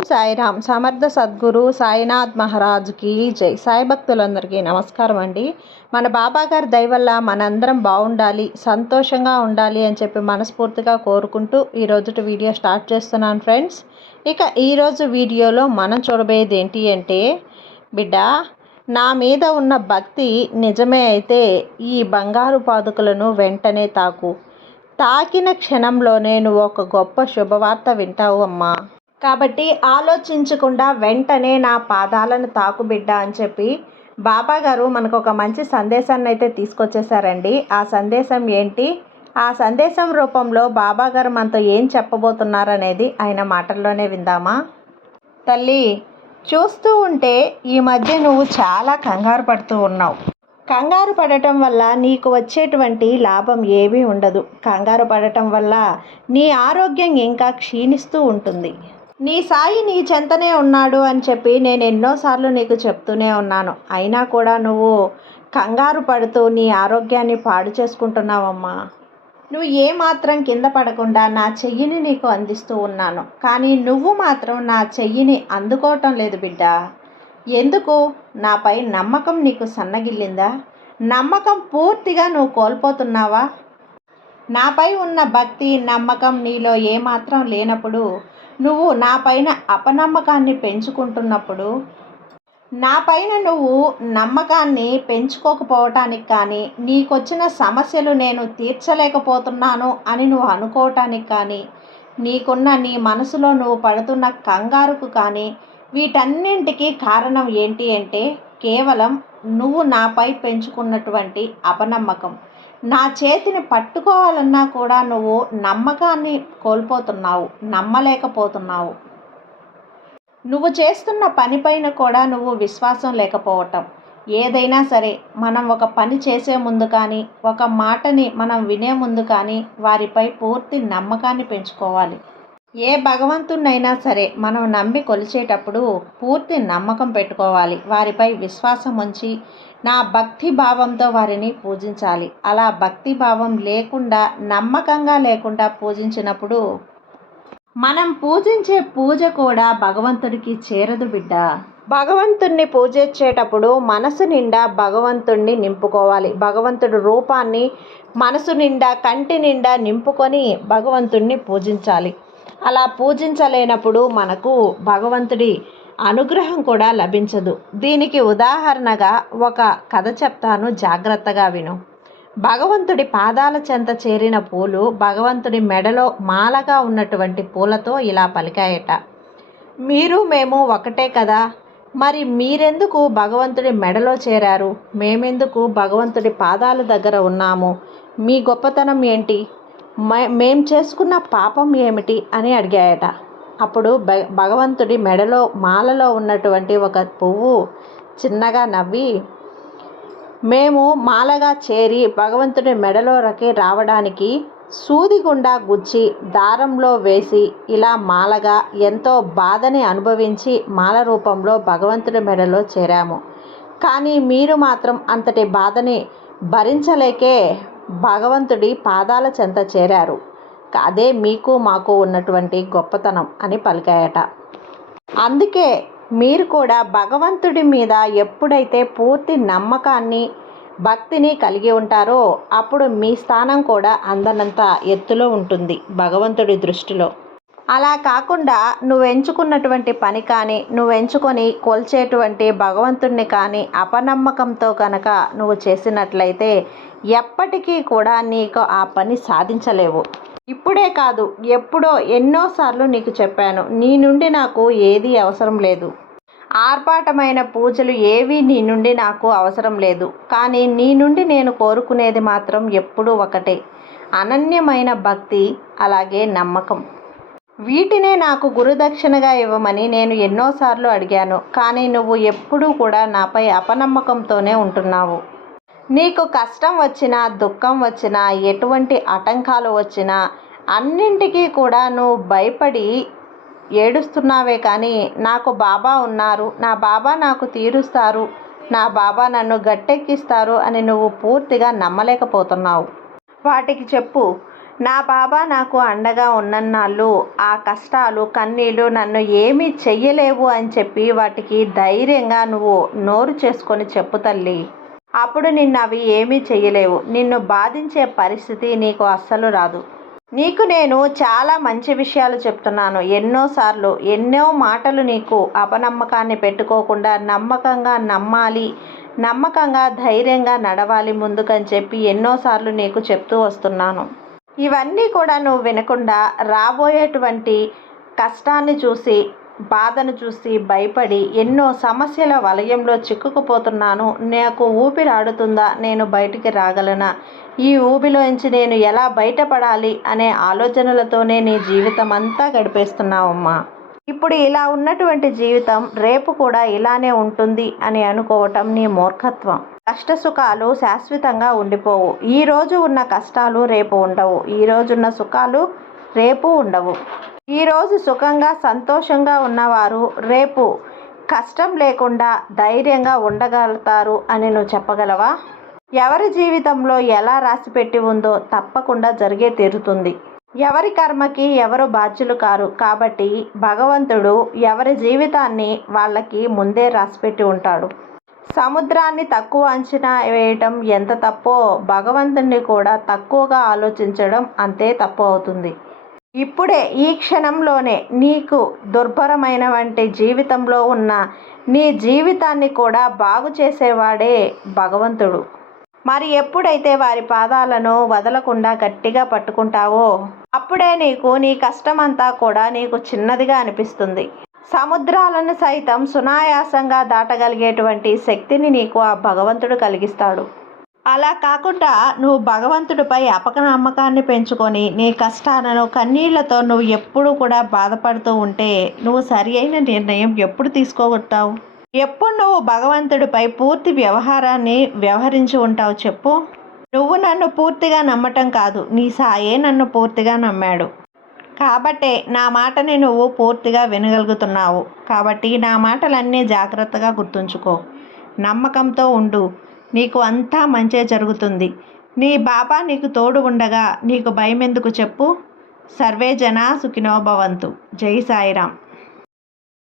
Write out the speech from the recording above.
ఓం సాయిరామ్ సమర్థ సద్గురు సాయినాథ్ మహారాజ్కి జై. సాయి భక్తులందరికీ నమస్కారం అండి. మన బాబాగారి దయవల్ల మనందరం బాగుండాలి సంతోషంగా ఉండాలి అని చెప్పి మనస్ఫూర్తిగా కోరుకుంటూ ఈరోజు వీడియో స్టార్ట్ చేస్తున్నాను ఫ్రెండ్స్. ఇక ఈరోజు వీడియోలో మనం చూడబోయేది ఏంటి అంటే బిడ్డ నా మీద ఉన్న భక్తి నిజమే అయితే ఈ బంగారు పాదుకలను వెంటనే తాకు. తాకిన క్షణంలోనే నువ్వు ఒక గొప్ప శుభవార్త వింటావు అమ్మా. కాబట్టి ఆలోచించకుండా వెంటనే నా పాదాలను తాకు బిడ్డ అని చెప్పి బాబా గారు మనకు ఒక మంచి సందేశాన్ని అయితే తీసుకొచ్చేసారండి. ఆ సందేశం ఏంటి? ఆ సందేశం రూపంలో బాబా గారు మనతో ఏం చెప్పబోతున్నారనేది ఆయన మాటల్లోనే విందామా? తల్లి చూస్తూ ఉంటే ఈ మధ్య నువ్వు చాలా కంగారు పడుతూ ఉన్నావు. కంగారు పడటం వల్ల నీకు వచ్చేటువంటి లాభం ఏమీ ఉండదు. కంగారు పడటం వల్ల నీ ఆరోగ్యం ఇంకా క్షీణిస్తూ ఉంటుంది. నీ సాయి నీ చెంతనే ఉన్నాడు అని చెప్పి నేను ఎన్నోసార్లు నీకు చెప్తూనే ఉన్నాను. అయినా కూడా నువ్వు కంగారు పడుతూ నీ ఆరోగ్యాన్ని పాడు చేసుకుంటున్నావమ్మా. నువ్వు ఏమాత్రం కింద పడకుండా నా చెయ్యిని నీకు అందిస్తూ ఉన్నాను. కానీ నువ్వు మాత్రం నా చెయ్యిని అందుకోవటం లేదు బిడ్డ. ఎందుకు? నాపై నమ్మకం నీకు సన్నగిల్లిందా? నమ్మకం పూర్తిగా నువ్వు కోల్పోతున్నావా? నాపై ఉన్న భక్తి నమ్మకం నీలో ఏమాత్రం లేనప్పుడు నువ్వు నా పైన అపనమ్మకాన్ని పెంచుకుంటున్నప్పుడు నా పైన నువ్వు నమ్మకాన్ని పెంచుకోకపోవటానికి కానీ నీకొచ్చిన సమస్యలు నేను తీర్చలేకపోతున్నాను అని నువ్వు అనుకోవటానికి కానీ నీకున్న నీ మనసులో నువ్వు పడుతున్న కంగారుకు కానీ వీటన్నింటికి కారణం ఏంటి అంటే కేవలం నువ్వు నాపై పెంచుకున్నటువంటి అపనమ్మకం. నా చేతిని పట్టుకోవాలన్నా కూడా నువ్వు నమ్మకాన్ని కోల్పోతున్నావు నమ్మలేకపోతున్నావు. నువ్వు చేస్తున్న పనిపైన కూడా నువ్వు విశ్వాసం లేకపోవటం. ఏదైనా సరే మనం ఒక పని చేసే ముందు కానీ ఒక మాటని మనం వినే ముందు కానీ వారిపై పూర్తి నమ్మకాన్ని పెంచుకోవాలి. ఏ భగవంతునైనా సరే మనం నమ్మి కొలిచేటప్పుడు పూర్తి నమ్మకం పెట్టుకోవాలి. వారిపై విశ్వాసం ఉంచి నా భక్తి భావంతో వారిని పూజించాలి. అలా భక్తి భావం లేకుండా నమ్మకంగా లేకుండా పూజించినప్పుడు మనం పూజించే పూజ కూడా భగవంతుడికి చేరదు బిడ్డ. భగవంతుణ్ణి పూజించేటప్పుడు మనసు నిండా భగవంతుణ్ణి నింపుకోవాలి. భగవంతుడి రూపాన్ని మనసు నిండా కంటి నిండా నింపుకొని భగవంతుణ్ణి పూజించాలి. అలా పూజించలేనప్పుడు మనకు భగవంతుడి అనుగ్రహం కూడా లభించదు. దీనికి ఉదాహరణగా ఒక కథ చెప్తాను జాగ్రత్తగా విను. భగవంతుడి పాదాల చెంత చేరిన పూలు భగవంతుడి మెడలో మాలగా ఉన్నటువంటి పూలతో ఇలా పలికాయట. మీరు మేము ఒకటే కదా. మరి మీరెందుకు భగవంతుడి మెడలో చేరారు? మేమెందుకు భగవంతుడి పాదాల దగ్గర ఉన్నాము? మీ గొప్పతనం ఏంటి? మేం చేసుకున్న పాపం ఏమిటి? అని అడిగాయట. అప్పుడు భగవంతుడి మెడలో మాలలో ఉన్నటువంటి ఒక పువ్వు చిన్నగా నవ్వి మేము మాలగా చేరి భగవంతుడి మెడలోకి రావడానికి సూది గుండా గుచ్చి దారంలో వేసి ఇలా మాలగా ఎంతో బాధని అనుభవించి మాల రూపంలో భగవంతుడి మెడలో చేరాము. కానీ మీరు మాత్రం అంతటి బాధని భరించలేకే భగవంతుడి పాదాల చెంత చేరారు. అదే మీకు మాకు ఉన్నటువంటి గొప్పతనం అని పలికాయట. అందుకే మీరు కూడా భగవంతుడి మీద ఎప్పుడైతే పూర్తి నమ్మకాన్ని భక్తిని కలిగి ఉంటారో అప్పుడు మీ స్థానం కూడా అందనంత ఎత్తులో ఉంటుంది భగవంతుడి దృష్టిలో. అలా కాకుండా నువ్వు ఎంచుకున్నటువంటి పని కానీ నువ్వు ఎంచుకొని కొల్చేటువంటి భగవంతుణ్ణి కానీ అపనమ్మకంతో కనుక నువ్వు చేసినట్లయితే ఎప్పటికీ కూడా నీకు ఆ పని సాధించలేవు. ఇప్పుడే కాదు ఎప్పుడో ఎన్నోసార్లు నీకు చెప్పాను నీ నుండి నాకు ఏది అవసరం లేదు. ఆర్పాటమైన పూజలు ఏవి నీ నుండి నాకు అవసరం లేదు కానీ నీ నుండి నేను కోరుకునేది మాత్రం ఎప్పుడూ ఒకటే అనన్యమైన భక్తి అలాగే నమ్మకం. వీటినే నాకు గురుదక్షిణగా ఇవ్వమని నేను ఎన్నోసార్లు అడిగాను కానీ నువ్వు ఎప్పుడూ కూడా నాపై అపనమ్మకంతోనే ఉంటున్నావు. నీకు కష్టం వచ్చినా దుఃఖం వచ్చినా ఎటువంటి ఆటంకాలు వచ్చినా అన్నింటికీ కూడా నువ్వు భయపడి ఏడుస్తున్నావే కానీ నాకు బాబా ఉన్నారు. నా బాబా నాకు తీరుస్తారు. నా బాబా నన్ను గట్టెక్కిస్తారు అని నువ్వు పూర్తిగా నమ్మలేకపోతున్నావు. వాటికి చెప్పు. నా బాబా నాకు అండగా ఉన్నన్నాళ్ళు ఆ కష్టాలు కన్నీళ్ళు నన్ను ఏమీ చెయ్యలేవు అని చెప్పి వాటికి ధైర్యంగా నువ్వు నోరు చేసుకొని చెప్పు తల్లి. అప్పుడు నిన్ను అవి ఏమీ చేయలేవు నిన్ను బాధించే పరిస్థితి నీకు అస్సలు రాదు. నీకు నేను చాలా మంచి విషయాలు చెప్తున్నాను. ఎన్నోసార్లు ఎన్నో మాటలు నీకు అపనమ్మకాన్ని పెట్టుకోకుండా నమ్మకంగా నమ్మాలి నమ్మకంగా ధైర్యంగా నడవాలి ముందుకని చెప్పి ఎన్నోసార్లు నీకు చెప్తూ వస్తున్నాను. ఇవన్నీ కూడా నువ్వు వినకుండా రాబోయేటువంటి కష్టాన్ని చూసి బాధను చూసి భయపడి ఎన్నో సమస్యల వలయంలో చిక్కుకుపోతున్నాను. నాకు ఊపిరి ఆడుతుందా నేను బయటికి రాగలనా? ఈ ఊబిలోంచి నేను ఎలా బయటపడాలి అనే ఆలోచనలతోనే నీ జీవితం అంతా గడిపేస్తున్నావమ్మా. ఇప్పుడు ఇలా ఉన్నటువంటి జీవితం రేపు కూడా ఇలానే ఉంటుంది అని అనుకోవటం నీ మూర్ఖత్వం. కష్ట సుఖాలు శాశ్వతంగా ఉండిపోవు. ఈరోజు ఉన్న కష్టాలు రేపు ఉండవు. ఈ రోజున్న సుఖాలు రేపు ఉండవు. ఈరోజు సుఖంగా సంతోషంగా ఉన్నవారు రేపు కష్టం లేకుండా ధైర్యంగా ఉండగలుగుతారు అని నువ్వు చెప్పగలవా? ఎవరి జీవితంలో ఎలా రాసిపెట్టి ఉందో తప్పకుండా జరిగే తీరుతుంది. ఎవరి కర్మకి ఎవరు బాధ్యులు కారు? కాబట్టి భగవంతుడు ఎవరి జీవితాన్ని వాళ్ళకి ముందే రాసిపెట్టి ఉంటాడు. సముద్రాన్ని తక్కువ అంచనా వేయటం ఎంత తప్పో భగవంతుడిని కూడా తక్కువగా ఆలోచించడం అంతే తప్పు అవుతుంది. ఇప్పుడే ఈ క్షణంలోనే నీకు దుర్భరమైన వంటి జీవితంలో ఉన్న నీ జీవితాన్ని కూడా బాగు చేసేవాడే భగవంతుడు. మరి ఎప్పుడైతే వారి పాదాలను వదలకుండా గట్టిగా పట్టుకుంటావో అప్పుడే నీకు నీ కష్టమంతా కూడా నీకు చిన్నదిగా అనిపిస్తుంది. సముద్రాలను సైతం సునాయాసంగా దాటగలిగేటువంటి శక్తిని నీకు ఆ భగవంతుడు కలిగిస్తాడు. అలా కాకుండా నువ్వు భగవంతుడిపై అపనమ్మకాన్ని పెంచుకొని నీ కష్టాలను కన్నీళ్ళతో నువ్వు ఎప్పుడు కూడా బాధపడుతూ ఉంటే నువ్వు సరి అయిన నిర్ణయం ఎప్పుడు తీసుకోగలుగుతావు ఎప్పుడు నువ్వు భగవంతుడిపై పూర్తి వ్యవహారాన్ని వ్యవహరించి ఉంటావు చెప్పు? నువ్వు నన్ను పూర్తిగా నమ్మటం కాదు నీ సాయే నన్ను పూర్తిగా నమ్మాడు. కాబట్టే నా మాటని నువ్వు పూర్తిగా వినగలుగుతున్నావు. కాబట్టి నా మాటలన్నీ జాగ్రత్తగా గుర్తుంచుకో. నమ్మకంతో ఉండు. నీకు అంతా మంచే జరుగుతుంది. నీ బాబా నీకు తోడు ఉండగా నీకు భయం ఎందుకు చెప్పు? సర్వే జనా సుఖినోభవంతు జై సాయిరామ్.